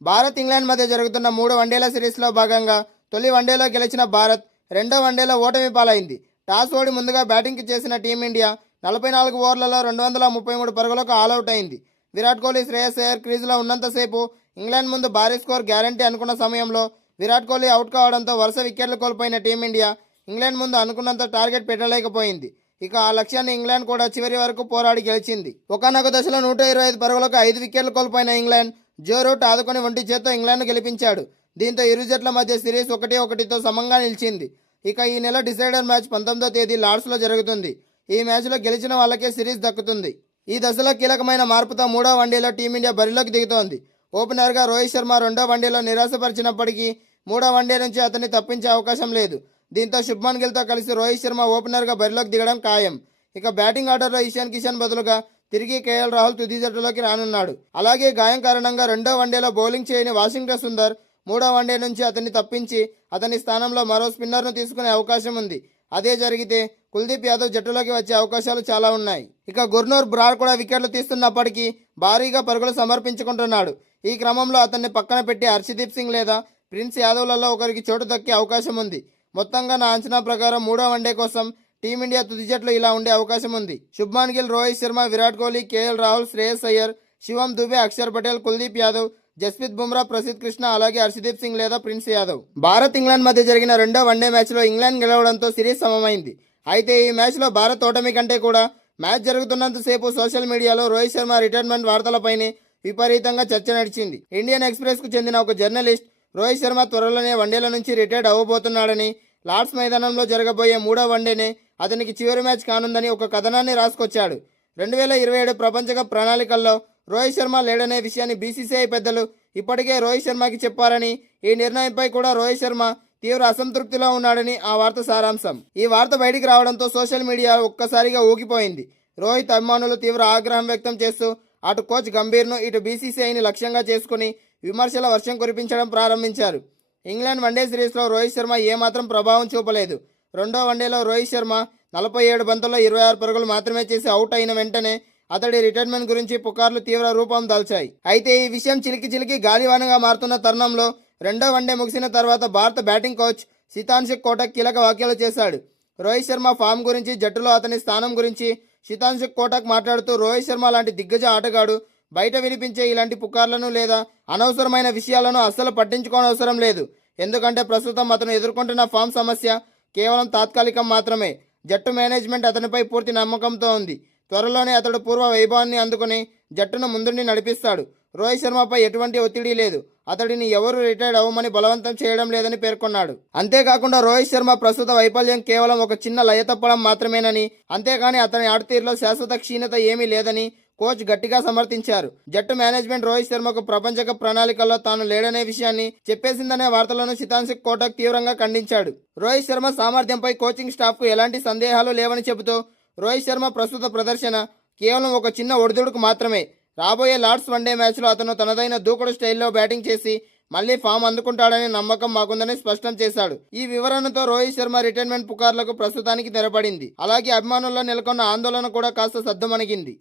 Bharat England మధ్య జరుగుతున్న 3 వన్డేల సిరీస్లో భాగంగా తొలి వన్డేలో గెలిచిన భారత్ రెండో వన్డేలో ఓటమి పాలైంది. టాస్ ఓడి ముందుగా బ్యాటింగ్కి చేసిన టీమిండియా 44 ఓవర్లలో 233 పరుగులకు ఆలౌట్ అయింది. విరాట్ కోహ్లీ, శ్రేయస్ అయ్యర్ క్రీజులో ఉన్నంతసేపు ఇంగ్లాండ్ ముందు భారీ స్కోర్ గ్యారంటీ అనుకున్న సమయంలో విరాట్ కోహ్లీ అవుట్ కావడంతో వరుస వికెట్లు కోల్పోయిన టీమిండియా ఇంగ్లాండ్ ముందు అనుకున్నంత టార్గెట్ పెట్టలేకపోయింది. ఇక ఆ లక్ష్యాన్ని ఇంగ్లాండ్ కూడా చివరి వరకు పోరాడి గెలిచింది. ఒకానొక దశలో 125 పరుగులకు 5 వికెట్లు కోల్పోయిన ఇంగ్లాండ్ జో రూట్ ఆదుకొని ఒంటి చేత్తో ఇంగ్లాండ్ను గెలిపించాడు. దీంతో ఇరు జట్ల మధ్య సిరీస్ 1-1తో సమంగా నిలిచింది. ఇక ఈ నెల డిసైడర్ మ్యాచ్ 19వ తేదీ లార్డ్స్లో జరుగుతుంది. ఈ మ్యాచ్లో గెలిచిన వాళ్ళకే సిరీస్ దక్కుతుంది. ఈ దశలో కీలకమైన మార్పుతో 3వ వన్డేలో టీమిండియా బరిలోకి దిగుతోంది. ఓపెనర్గా రోహిత్ శర్మ 2వ వన్డేలో నిరాశపరిచినప్పటికీ 3వ వన్డే నుంచి అతన్ని తప్పించే అవకాశం లేదు. దీంతో శుభ్మన్ గిల్తో కలిసి రోహిత్ శర్మ ఓపెనర్గా బరిలోకి దిగడం ఖాయం. ఇక బ్యాటింగ్ ఆర్డర్లో ఇషాన్ కిషన్ బదులుగా తిరిగి కేఎల్ రాహుల్ తుది జట్టులోకి రానున్నాడు. అలాగే గాయం కారణంగా 2వ వన్డేలో బౌలింగ్ చేయని వాషింగ్టన్ సుందర్ 3వ వన్డే నుంచి అతన్ని తప్పించి అతని స్థానంలో మరో స్పిన్నర్ను తీసుకునే అవకాశం ఉంది. అదే జరిగితే కుల్దీప్ యాదవ్ జట్టులోకి వచ్చే అవకాశాలు చాలా ఉన్నాయి. ఇక గుర్నూర్ బ్రార్ కూడా వికెట్లు తీస్తున్నప్పటికీ భారీగా పరుగులు సమర్పించుకుంటున్నాడు. ఈ క్రమంలో అతన్ని పక్కన పెట్టి హర్షదీప్ సింగ్ లేదా ప్రిన్స్ యాదవ్లలో ఒకరికి చోటు దక్కే అవకాశం ఉంది. మొత్తంగా నా అంచనా ప్రకారం 3వ వన్డే కోసం టీమిండియా తుది జట్లు ఇలా ఉండే అవకాశం ఉంది. శుభ్మాన్ గిల్, రోహిత్ శర్మ, విరాట్ కోహ్లీ, కేఎల్ రాహుల్, శ్రేయస్ అయ్యర్, శివం దుబే, అక్షర్ పటేల్, కుల్దీప్ యాదవ్, జస్ప్రీత్ బుమ్రా, ప్రసిద్ కృష్ణ, అలాగే హర్షదీప్ సింగ్ లేదా ప్రిన్స్ యాదవ్. భారత్ ఇంగ్లాండ్ మధ్య జరిగిన రెండో వన్డే మ్యాచ్లో ఇంగ్లాండ్ గెలవడంతో సిరీస్ సమమైంది. అయితే ఈ మ్యాచ్లో భారత్ ఓటమి కంటే కూడా మ్యాచ్ జరుగుతున్నంతసేపు సోషల్ మీడియాలో రోహిత్ శర్మ రిటైర్మెంట్ వార్తలపైనే విపరీతంగా చర్చ నడిచింది. ఇండియన్ ఎక్స్ప్రెస్కు చెందిన ఒక జర్నలిస్ట్ రోహిత్ శర్మ త్వరలోనే వన్డేల నుంచి రిటైర్డ్ అవ్వబోతున్నాడని, లార్డ్స్ మైదానంలో జరగబోయే 3వ వన్డేనే అతనికి చివరి మ్యాచ్ కానుందని ఒక కథనాన్ని రాసుకొచ్చాడు. 2027 ప్రపంచ కప్ ప్రణాళికల్లో రోహిత్ శర్మ లేడనే విషయాన్ని బీసీసీఐ పెద్దలు ఇప్పటికే రోహిత్ శర్మకి చెప్పారని, ఈ నిర్ణయంపై కూడా రోహిత్ శర్మ తీవ్ర అసంతృప్తిలో ఉన్నాడని ఆ వార్త సారాంశం. ఈ వార్త బయటికి రావడంతో సోషల్ మీడియా ఒక్కసారిగా ఊగిపోయింది. రోహిత్ అభిమానులు తీవ్ర ఆగ్రహం వ్యక్తం చేస్తూ అటు కోచ్ గంభీర్ను, ఇటు బీసీసీఐని లక్ష్యంగా చేసుకుని విమర్శల వర్షం కురిపించడం ప్రారంభించారు. ఇంగ్లాండ్ వన్డే సిరీస్లో రోహిత్ శర్మ ఏమాత్రం ప్రభావం చూపలేదు. రెండో వన్డేలో రోహిత్ శర్మ 47 బంతుల్లో 26 పరుగులు మాత్రమే చేసి అవుట్ అయిన వెంటనే అతడి రిటైర్మెంట్ గురించి పుకార్లు తీవ్ర రూపం దాల్చాయి. అయితే ఈ విషయం చిలికి గాలివానగా మారుతున్న తరుణంలో రెండో వన్డే ముగిసిన తర్వాత భారత బ్యాటింగ్ కోచ్ శితాంశు కోటక్ కీలక వ్యాఖ్యలు చేశాడు. రోహిత్ శర్మ ఫామ్ గురించి, జట్టులో అతని స్థానం గురించి శితాంశు కోటక్ మాట్లాడుతూ, రోహిత్ శర్మ లాంటి దిగ్గజ ఆటగాడు బయట వినిపించే ఇలాంటి పుకార్లను లేదా అనవసరమైన విషయాలను అస్సలు పట్టించుకోనవసరం లేదు. ఎందుకంటే ప్రస్తుతం అతను ఎదుర్కొంటున్న ఫామ్ సమస్య కేవలం తాత్కాలికం మాత్రమే. జట్టు మేనేజ్మెంట్ అతనిపై పూర్తి నమ్మకంతో ఉంది. త్వరలోనే అతడు పూర్వ వైభవాన్ని అందుకుని జట్టును ముందుండి నడిపిస్తాడు. రోహిత్ శర్మపై ఎటువంటి ఒత్తిడి లేదు. అతడిని ఎవరు రిటైర్డ్ అవ్వమని బలవంతం చేయడం లేదని పేర్కొన్నాడు. అంతేకాకుండా రోహిత్ శర్మ ప్రస్తుత వైఫల్యం కేవలం ఒక చిన్న లయ తప్పడం మాత్రమేనని, అంతేకాని అతని ఆటతీరులో శాశ్వత క్షీణత ఏమీ లేదని కోచ్ గట్టిగా సమర్థించారు. జట్టు మేనేజ్మెంట్ రోహిత్ శర్మకు ప్రపంచ కప్ ప్రణాళికల్లో తాను లేడనే విషయాన్ని చెప్పేసిందనే వార్తలను శితాంశు కోటక్ తీవ్రంగా ఖండించాడు. రోహిత్ శర్మ సామర్థ్యంపై కోచింగ్ స్టాఫ్కు ఎలాంటి సందేహాలు లేవని చెబుతూ, రోహిత్ శర్మ ప్రస్తుత ప్రదర్శన కేవలం ఒక చిన్న ఒడిదుడుకు మాత్రమే. రాబోయే లార్డ్స్ వన్డే మ్యాచ్లో అతను తనదైన దూకుడు స్టైల్లో బ్యాటింగ్ చేసి మళ్లీ ఫామ్ అందుకుంటాడనే నమ్మకం మాకుందని స్పష్టం చేశాడు. ఈ వివరణతో రోహిత్ శర్మ రిటైర్మెంట్ పుకార్లకు ప్రస్తుతానికి తెరపడింది. అలాగే అభిమానుల్లో నెలకొన్న ఆందోళన కూడా కాస్త సద్దుమణిగింది.